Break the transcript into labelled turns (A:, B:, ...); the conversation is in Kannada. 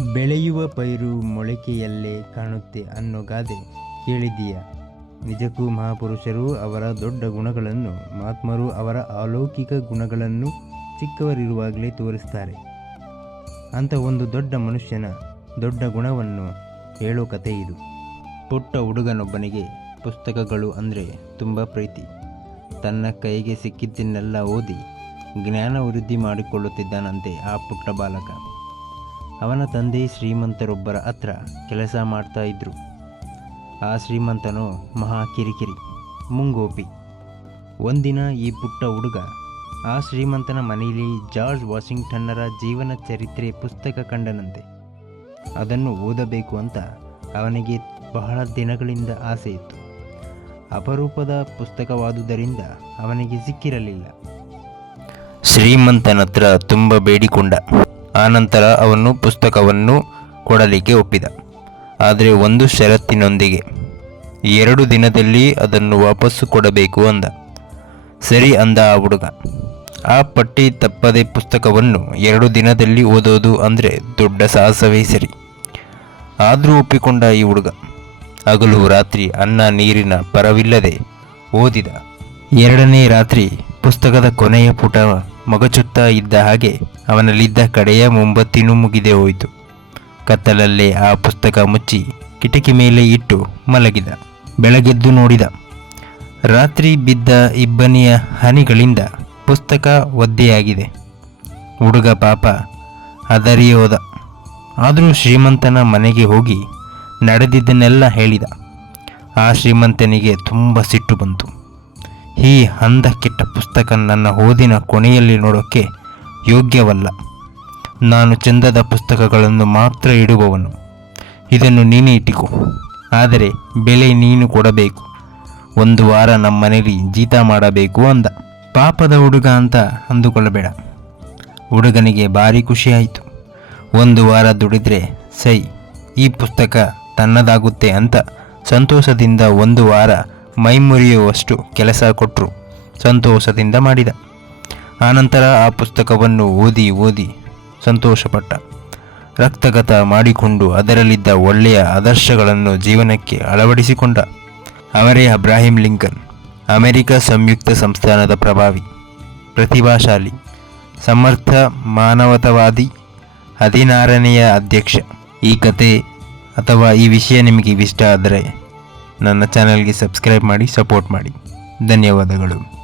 A: ಬೆಳೆಯುವ ಪೈರು ಮೊಳಕೆಯಲ್ಲೇ ಕಾಣುತ್ತೆ ಅನ್ನೋ ಗಾದೆ ಕೇಳಿದೀಯ ನಿಜಕ್ಕೂ ಮಹಾಪುರುಷರು ಅವರ ದೊಡ್ಡ ಗುಣಗಳನ್ನು ಮಹಾತ್ಮರು ಅವರ ಅಲೌಕಿಕ ಗುಣಗಳನ್ನು ಚಿಕ್ಕವರಿರುವಾಗಲೇ ತೋರಿಸ್ತಾರೆ. ಅಂಥ ಒಂದು ದೊಡ್ಡ ಮನುಷ್ಯನ ದೊಡ್ಡ ಗುಣವನ್ನು ಹೇಳೋ ಕಥೆ ಇದು. ಪುಟ್ಟ ಹುಡುಗನೊಬ್ಬನಿಗೆ ಪುಸ್ತಕಗಳು ಅಂದರೆ ತುಂಬ ಪ್ರೀತಿ. ತನ್ನ ಕೈಗೆ ಸಿಕ್ಕಿದ್ದನ್ನೆಲ್ಲ ಓದಿ ಜ್ಞಾನ ವೃದ್ಧಿ ಮಾಡಿಕೊಳ್ಳುತ್ತಿದ್ದಾನಂತೆ ಆ ಪುಟ್ಟ ಬಾಲಕ. ಅವನ ತಂದೆ ಶ್ರೀಮಂತರೊಬ್ಬರ ಹತ್ರ ಕೆಲಸ ಮಾಡ್ತಾ ಇದ್ರು. ಆ ಶ್ರೀಮಂತನು ಮಹಾ ಕಿರಿಕಿರಿ, ಮುಂಗೋಪಿ. ಒಂದಿನ ಈ ಪುಟ್ಟ ಹುಡುಗ ಆ ಶ್ರೀಮಂತನ ಮನೆಯಲ್ಲಿ ಜಾರ್ಜ್ ವಾಷಿಂಗ್ಟನ್ನರ ಜೀವನ ಚರಿತ್ರೆ ಪುಸ್ತಕ ಕಂಡನಂತೆ. ಅದನ್ನು ಓದಬೇಕು ಅಂತ ಅವನಿಗೆ ಬಹಳ ದಿನಗಳಿಂದ ಆಸೆ ಇತ್ತು. ಅಪರೂಪದ ಪುಸ್ತಕವಾದುದರಿಂದ ಅವನಿಗೆ ಸಿಕ್ಕಿರಲಿಲ್ಲ. ಶ್ರೀಮಂತನ ಹತ್ರ ತುಂಬ ಬೇಡಿಕೊಂಡ. ಆನಂತರ ಅವನು ಪುಸ್ತಕವನ್ನು ಕೊಡಲಿಕ್ಕೆ ಒಪ್ಪಿದ. ಆದರೆ ಒಂದು ಷರತ್ತಿನೊಂದಿಗೆ, ಎರಡು ದಿನದಲ್ಲಿ ಅದನ್ನು ವಾಪಸ್ಸು ಕೊಡಬೇಕು ಅಂದ. ಸರಿ ಅಂದ ಆ ಹುಡುಗ. ಆ ಪಟ್ಟಿ ತಪ್ಪದೆ ಪುಸ್ತಕವನ್ನು ಎರಡು ದಿನದಲ್ಲಿ ಓದೋದು ಅಂದರೆ ದೊಡ್ಡ ಸಾಹಸವೇ ಸರಿ. ಆದರೂ ಒಪ್ಪಿಕೊಂಡ ಈ ಹುಡುಗ. ಹಗಲು ರಾತ್ರಿ ಅನ್ನ ನೀರಿನ ಪರವಿಲ್ಲದೆ ಓದಿದ. ಎರಡನೇ ರಾತ್ರಿ ಪುಸ್ತಕದ ಕೊನೆಯ ಪುಟ ಮಗಚುತ್ತಾ ಇದ್ದ ಹಾಗೆ ಅವನಲ್ಲಿದ್ದ ಕಡೆಯ ಮುಂಬತ್ತಿನೂ ಮುಗಿದೇ ಹೋಯಿತು. ಕತ್ತಲಲ್ಲೇ ಆ ಪುಸ್ತಕ ಮುಚ್ಚಿ ಕಿಟಕಿ ಮೇಲೆ ಇಟ್ಟು ಮಲಗಿದ. ಬೆಳಗೆದ್ದು ನೋಡಿದ. ರಾತ್ರಿ ಬಿದ್ದ ಇಬ್ಬನಿಯ ಹನಿಗಳಿಂದ ಪುಸ್ತಕ ಒದ್ದೆಯಾಗಿದೆ. ಹುಡುಗ ಪಾಪ ಅದರಿ ಹೋದ. ಆದರೂ ಶ್ರೀಮಂತನ ಮನೆಗೆ ಹೋಗಿ ನಡೆದಿದ್ದನ್ನೆಲ್ಲ ಹೇಳಿದ. ಆ ಶ್ರೀಮಂತನಿಗೆ ತುಂಬ ಸಿಟ್ಟು ಬಂತು. ಈ ಹಂದ ಕೆಟ್ಟ ಪುಸ್ತಕ ನನ್ನ ಓದಿನ ಕೊನೆಯಲ್ಲಿ ನೋಡೋಕ್ಕೆ ಯೋಗ್ಯವಲ್ಲ. ನಾನು ಚಂದದ ಪುಸ್ತಕಗಳನ್ನು ಮಾತ್ರ ಇಡುವವನು. ಇದನ್ನು ನೀನೇ ಇಟ್ಟಿಕೊ. ಆದರೆ ಬೆಲೆ ನೀನು ಕೊಡಬೇಕು. ಒಂದು ವಾರ ನಮ್ಮ ಮನೇಲಿ ಜೀತ ಮಾಡಬೇಕು ಅಂದ. ಪಾಪದ ಹುಡುಗ ಅಂತ ಅಂದುಕೊಳ್ಳಬೇಡ. ಹುಡುಗನಿಗೆ ಭಾರಿ ಖುಷಿಯಾಯಿತು. ಒಂದು ವಾರ ದುಡಿದ್ರೆ ಸೈ, ಈ ಪುಸ್ತಕ ತನ್ನದಾಗುತ್ತೆ ಅಂತ ಸಂತೋಷದಿಂದ ಒಂದು ವಾರ ಮೈಮುರಿಯುವಷ್ಟು ಕೆಲಸ ಕೊಟ್ಟರು ಸಂತೋಷದಿಂದ ಮಾಡಿದ. ಆನಂತರ ಆ ಪುಸ್ತಕವನ್ನು ಓದಿ ಓದಿ ಸಂತೋಷಪಟ್ಟ. ರಕ್ತಗತ ಮಾಡಿಕೊಂಡು ಅದರಲ್ಲಿದ್ದ ಒಳ್ಳೆಯ ಆದರ್ಶಗಳನ್ನು ಜೀವನಕ್ಕೆ ಅಳವಡಿಸಿಕೊಂಡ. ಅವರೇ ಅಬ್ರಾಹಿಂ ಲಿಂಕನ್, ಅಮೆರಿಕ ಸಂಯುಕ್ತ ಸಂಸ್ಥಾನದ ಪ್ರಭಾವಿ, ಪ್ರತಿಭಾಶಾಲಿ, ಸಮರ್ಥ, ಮಾನವತಾವಾದಿ, ಹದಿನಾರನೆಯ ಅಧ್ಯಕ್ಷ. ಈ ಕತೆ ಅಥವಾ ಈ ವಿಷಯ ನಿಮಗೆ ಇಷ್ಟ ಆದರೆ ನನ್ನ ಚಾನಲ್ಗೆ ಸಬ್ಸ್ಕ್ರೈಬ್ ಮಾಡಿ, ಸಪೋರ್ಟ್ ಮಾಡಿ. ಧನ್ಯವಾದಗಳು.